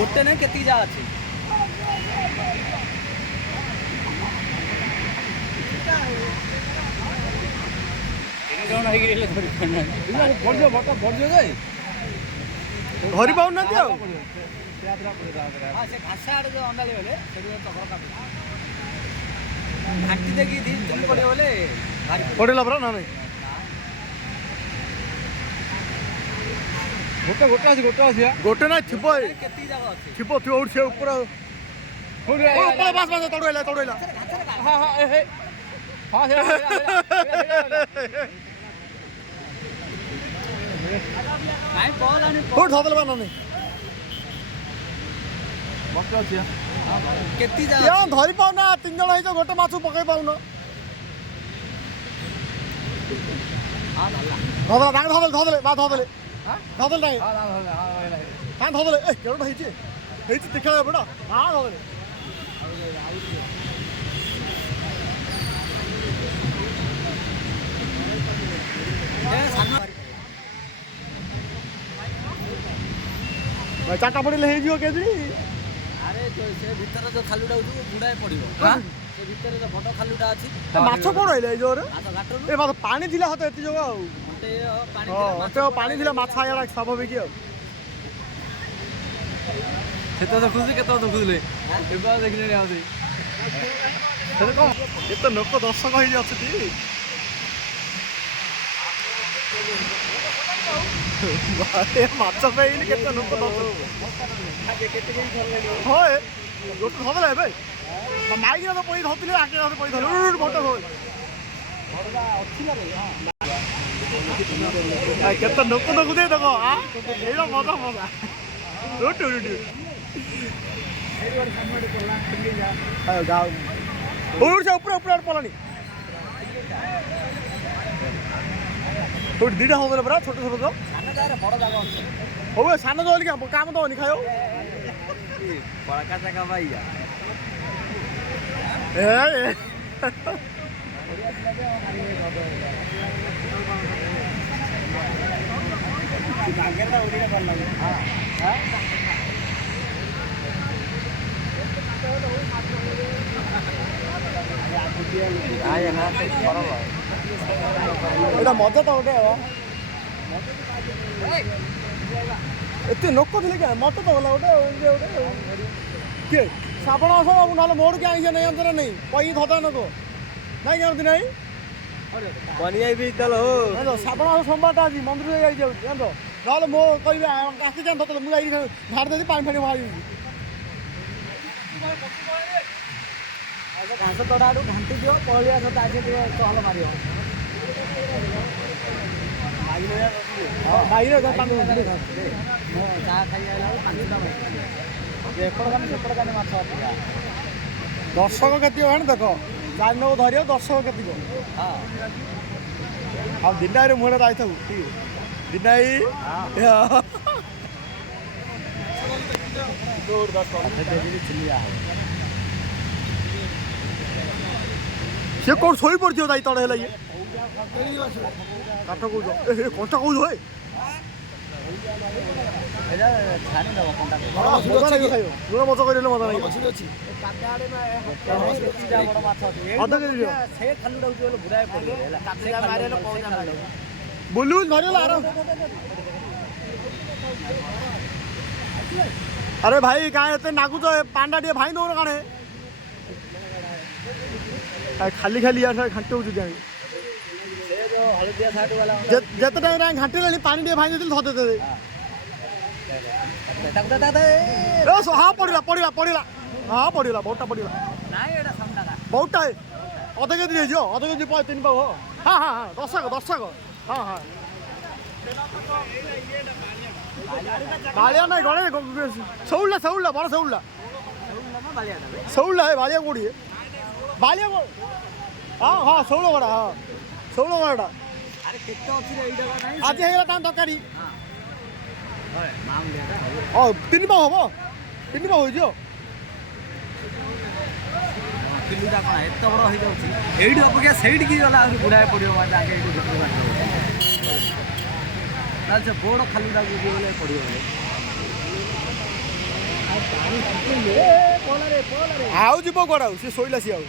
गोटे नहीं केती जा अच्छी ଧରି ପାଉନାହାନ୍ତି ଆଉ ଘାସ ଆଡେ ଯୋଉ ଅଣ୍ଡାଳି ଗଲେ ଘାଟି ଦେଇକି ତିନି ପଡ଼ିବ ବୋଲେ ପଡ଼ିଲା ପରା ନା ନାଇଁ ଗୋଟେ ଗୋଟେ ନାଇଁ ଥିବ କେତିକି ଜାଗା ଅଛି ଥିବ ଥିବ ସେ ଉପରେ ତଡ଼ୁଲା ନାଇଁ ପହଲାଣି କୋଉଠି ଧରିଦେଲେ ବା ନାଇଁ କେତି ଜାଗା ଧରି ପାଉନା 3 ଜଣ ହେଇଛ ଗୋଟେ ମାଛ ପକେଇ ପାଉନ ଧରିଦେଲେ ଧରିଦେଲେ ନାଇଁ ଧରିଦେଲେ କେଉଁଟା ହେଇଛି ଦେଖା ପଡ଼ା ହଁ ଧରିଦେଲେ ଚାରିଟା ପଡ଼ିଲେ ହେଇଯିବ କେଜି ଆରେ ସେ ଭିତରେ ଯୋଉ ଖାଲୁଟା ହଉଛି ଗୁଡ଼ାଏ ପଡ଼ିବ ସେ ଭିତରେ ଯୋଉ ବଡ଼ ଖାଲୁଟା ଅଛି ମାଛ କ'ଣ ରହିଲା ଏଇ ଜୋରରେ ମାଛ ଘାଟରୁ ଏ ମାଛ ପାଣି ଥିଲା ହତ ଏତେ ଯୋଗ ଆଉ ପାଣି ଥିଲା ମାଛ ଆଇଲା ସ୍ୱାଭାବିକ ଆଉ ସେତେ ଦେଖୁଛି କେତେ ଦେଖୁଥିଲେ ଏବେ ଆଉ ଦେଖିଲେଣି ଆଉ ସେଟା କ'ଣ କେତେ ଲୋକ ଦର୍ଶକ ହେଇକି ଅଛନ୍ତି ମାଛ ପାଇନି କେତେ ଲୋକ ହଁ ଗୋଟେ ଧରିଲେ ଏବେ ମାଇକିନା ତ ପଇ ଧରୁଥିଲେ ଆଗେ ପଇ ଧରିଲେ ବଟ କେତେ ଲୋକ ଦେଖୁଥିବେ ଦେଖ ଏଇଟା ମଜା ରୁଟି ଉପରେ ପଲାଣି ଦିଟା ହବ ପରା ଛୋଟ ଛୋଟ ହଉ ସାନ ଦବନି କାମ ଦବନି ଖାଇ ଏଇଟା ମଜା ତ ଗୋଟେ ଏତେ ଲୋକ ଥିଲେ କି ମତ ତ ଗଲା ଗୋଟେ କିଏ ଶ୍ରାବଣ ମାସ ନହେଲେ ମୋଠୁ କି ଆଇଁଷ ନେଇ ଆଣିଛ ନା ନାଇଁ କହି ଧଦା ନକ ନାଇଁ କେମିତି ନାଇଁ ଶ୍ରାବଣ ମାସ ସୋମବାରଟା ଆଜି ମନ୍ଦିର ଯାଇ ଯାଉଛି ଜାଣିଛ ନହେଲେ ମୋ କହିବି ଆସି ଯାଆନ୍ତ ମୁଁ ଯାଇକି ଝାଡ଼ି ଦେବି ପାଣି ଫାଣି ବାହାରି ଘାସ ତଡ଼ା ଆଡ଼ୁ ଘାଣ୍ଟି ଦିଅ ପଳିଆ ସତ ଆସି ଟିକେ ଚହଲ ମାରିବ ଚା ଖାଇ ଏପଟ କାନେ ସେପଟ କାନେ ମାଛ ଦର୍ଶକ କେତିକ ଭାଣି ଦେଖ ଚାରି ନବ ଧରିବ ଦର୍ଶକ କେତିକ ଆଉ ଦିନାଇରେ ମୁହଁରେ ଯାଇଥାଉ ଦିନାଇ ସେ କ'ଣ ଶୋଇ ପଡ଼ିଥିବ ଯାଇ ତଳେ ହେଲା ଇଏ କାଠ କହୁଛ କଣ୍ଟା କହୁଛ ଭାଇ ମଜା ଲାଗିବ ଖାଇବ ଲୁଣ ମଜା କରିଲେ ମଜା ଲାଗିବ ଅଧ କେଜି ବୁଲି ବୁଲି ଧରିଗଲା ଆରାମ ଆରେ ଭାଇ କାଁ ଏତେ ନାଗୁଛ ପାଣ୍ଡା ଟିକେ ଭାଇ ଦଉନ କାଣେ ଖାଲି ଖାଲି ୟାର ଘାଣ୍ଟି ହଉଛି ଯେତେ ଟାଇମ୍ ଘାଣ୍ଟିଲେଣି ପାଣି ଟିକେ ଭାଇ ଦେଇଥିଲି ଧରିଦେବେ ହଁ ପଡ଼ିଲା ହଁ ପଡ଼ିଲା ବହୁତଟା ପଡ଼ିଲା ବହୁତଟା ଅଧ କେଜି ନେଇଯିବ ଅଧ କେଜି 3 ପାଉ ହଁ ଦର୍ଶକ ହଁ ବାଳିଆ ନାଇଁ ଗଣେ ଶଉଲା ବଡ଼ ଶଉଲା ବାଳିଆ କୋଉଠି ବାଳିଆ ହଁ ଶଉଳ ଗଡ଼ା ଆଜି ହେଇଗଲା ତା ତରକାରୀ 3 ପାଉ ହବ 3 ପାଉ ହେଇଯିବ କିଲୋଟା କ'ଣ ଏତେ ବଡ଼ ହେଇଯାଉଛି ଏଇଠି ଅପେକ୍ଷା ସେଇଠିକି ଗଲା ଆହୁରି ବୁଢ଼ାଏ ପଡ଼ିବ ଆଗେ ଏଇଠି ତାହେଲେ ସେ ବଡ଼ ଖାଲୁଟାକୁ ଗଲେ ପଡ଼ିବ ଆଉ ଯିବ କୁଆଡ଼େ ଆଉ ସିଏ ଶୋଇଲା ସିଏ ଆଉ